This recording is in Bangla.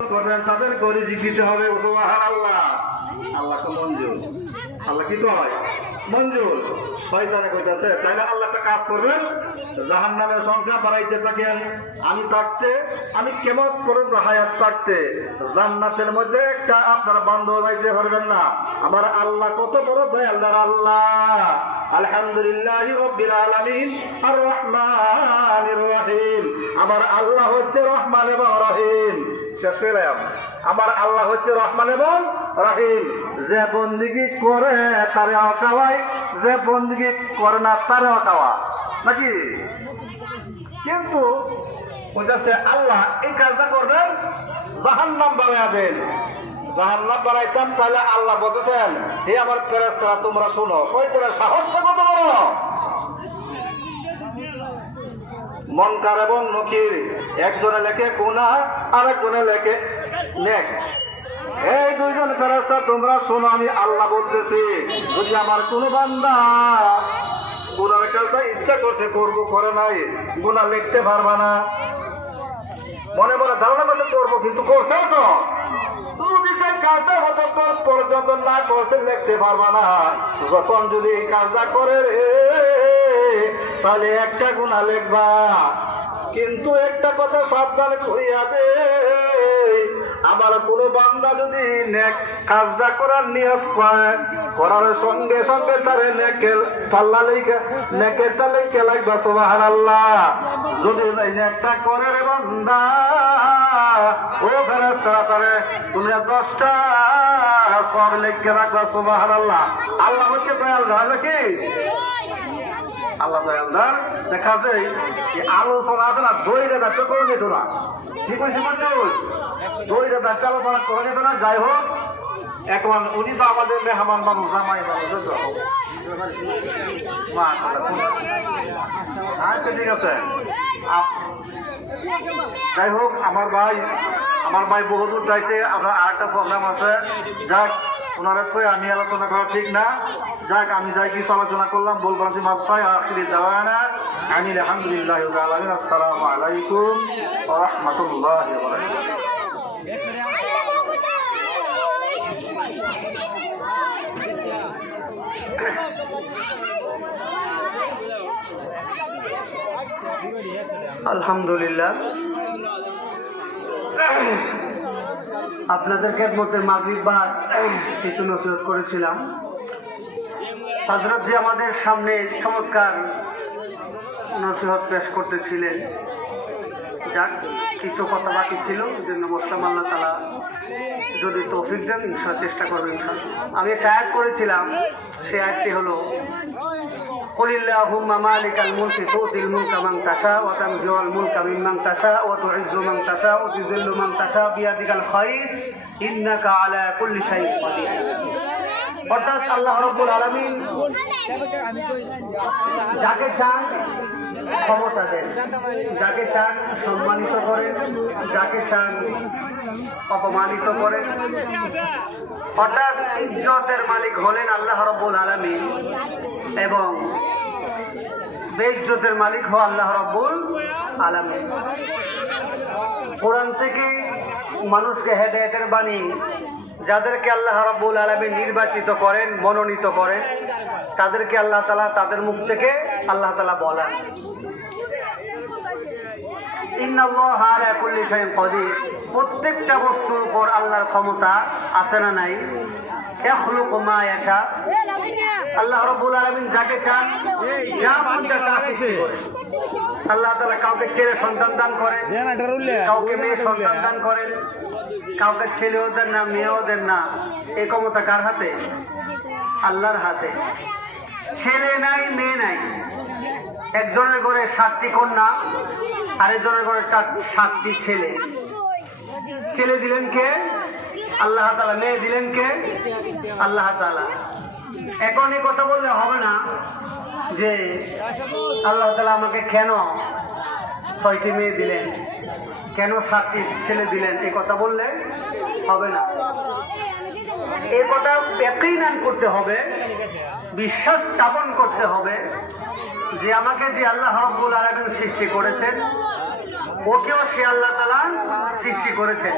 করবেন তাদের করে জিজ্ঞিতে হবে সুবহানাল্লাহ। আল্লাহ তো মঞ্জুর, আল্লাহ কি হয় মঞ্জুর। শয়তানে কইতাছে তাইলে আল্লাহ একটা কাজ করবেন, জাহান্নামের সংখ্যা বাড়াইতে থাকেন। আমি থাকতে আমি কেমন পর্যন্ত হায়াত থাকতে জান্নাতের মধ্যে একটা আপনার বান্ধব যাইতে পারবেন না। আমার আল্লাহ কত বড় দয়ালদার আল্লাহ। আলহামদুলিল্লাহি রাব্বিল আলামিন আর রহমানির রহিম। আমার আল্লাহ হচ্ছে রহমান এবং রহিম। আমার আল্লাহ হচ্ছে রহমান এবং রহিম। যে বন্দিগি করে তারে অকাওয়ায়, যে বন্দিগি করে না তারে অকাওয়া নাকি। কিন্তু বলতেছে আল্লাহ এই কাজটা করবেন, জাহান্নাম বাড়াবেন। জাহান্নাম বাড়াইতাম তাহলে আল্লাহ বলতেছেন হে আমার ফেরেশতারা তোমরা শোনো, শয়তানের সাহস কত বড়। মুনকার এবং নকির, একজনে লেখে গুনাহ আর একজনে লেখে নেক। এই দুইজন ফেরেশতা তোমরা শোনো, আমি আল্লাহ বলতেছি যদি আমার কোন বান্দা গুনার কাজটা ইচ্ছা করছে করবো, করে নাই, গুনাহ লিখতে পারবা না। মনে মনে ধারণা করতে করবো কিন্তু করছে তো তুমি সেই কাজটা যতক্ষণ পর্যন্ত না করতে লিখতে পারবা না। যখন যদি এই কাজটা করে তাহলে একটা গুনাহ লিখবা। কিন্তু একটা কথা সাবধান করিয়া দে, আমার কোন বান্দা যদি নেক কাজটা করার নিয়ত করে করার সঙ্গে সঙ্গে তারে নেকের পাল্লা লেখা নেকের তালিকা লাগবে সুবহানাল্লাহ। যদি এই নেকটা করে রে বান্দা ও ফেরেশতারা তারে তুমি 10টা সব লিখে রাখবা সুবহানাল্লাহ। আল্লাহ হচ্ছে দয়ালদার নাকি, আল্লাহ দয়ালদার। দেখা যায় আলোচনা আছে না, দইরে ব্যবসা করে যেত না, ঠিক আছে দইরে ব্যবসা আলোচনা করে যেত না। যাই হোক এখন উনি তো আমাদের মেহমান মানুষ, জামাই মানুষ। আচ্ছা ঠিক আছে। যাই হোক আমার ভাই বহুদূর যাইতে আপনার আরেকটা প্রোগ্রাম আছে। যাক ওনারা তো আমি আলোচনা করা ঠিক না। যাক আমি যাই কিছু আলোচনা করলাম বললাম যে মাফাই আখিরি দাওয়ানা আমি আলহামদুলিল্লাহি রাব্বিল আলামিন। আসসালামু আলাইকুম ওয়া রাহমাতুল্লাহি ওয়া বারাকাতুহু। আলহামদুলিল্লাহ আপনাদের খেদমতে মাগরিব বা কিছু নসিহত করেছিলাম। হযরত জি আমাদের সামনে চমৎকার নসিহত পেশ করতেছিলেন। যাক কিছু কথা বাকি ছিল, জন্য বলতাম আল্লাহ তাআলা যদি তৌফিক দেন ইনশাআল্লাহ চেষ্টা করবেন। আমি একটা আয়াত করেছিলাম, সেই আয়াতটি হলো قل اللهم مالك الملك تؤتي الملك من تشاء وتنزع الملك ممن تشاء وتعز من تشاء وتذل من تشاء بيدك الخير إنك على كل شيء قدير। অর্থাৎ আল্লাহ রাব্বুল আলামিন যাকে চান ক্ষমতা দেন, যাকে চান সম্মানিত করেন, যাকে চান অপমানিত করেন। অর্থাৎ ইজ্জতের মালিক হলেন আল্লাহ রাব্বুল আলামিন এবং বেইজ্জতের মালিক হো আল্লাহ রাব্বুল আলামিন। কোরআন থেকে মানুষকে হেদায়েতের বাণী, যাদেরকে আল্লাহ রাব্বুল আলামিন নির্বাচিত করেন, মনোনীত করেন, তাদেরকে আল্লাহ তাআলা তাদের মুখ থেকে আল্লাহ তাআলা বলেন ইন্নাল্লাহা আলা কুল্লি শাইইন কাদির। প্রত্যেকটা বস্তুর উপর আল্লাহর ক্ষমতা আছে না নাই? ইয়াখলুকু মা ইয়াশা। আল্লাহ রাব্বুল আলামিন যাকে চান যা মন চায় তা সৃষ্টি করেন। আল্লাহ তাআলা কাউকে ছেলে সন্তান দান করেন, কাউকে মেয়ে সন্তান দান করেন, কাউকে ছেলেও দেন না মেয়েও দেন না। এই ক্ষমতা কার হাতে? আল্লাহর হাতে। ছেলে নাই মেয়ে নাই, একজনের ঘরে 7টি কন্যা, আরেকজনের ঘরে 7টি ছেলে। ছেলে দিলেন কে? আল্লাহ তাআলা। মেয়ে দিলেন কে? আল্লাহ তাআলা। এখন এই কথা বললে হবে না যে আল্লাহ তাআলা আমাকে কেন 6টি মেয়ে দিলেন, কেন 7টি ছেলে দিলেন, এই কথা বললে হবে না। এই কথা ইয়াকিনান করতে হবে, বিশ্বাস স্থাপন করতে হবে যে আমাকে যে আল্লাহ রাব্বুল আলামিন সৃষ্টি করেছেন ওকেও সে আল্লাহ তাআলা সৃষ্টি করেছেন।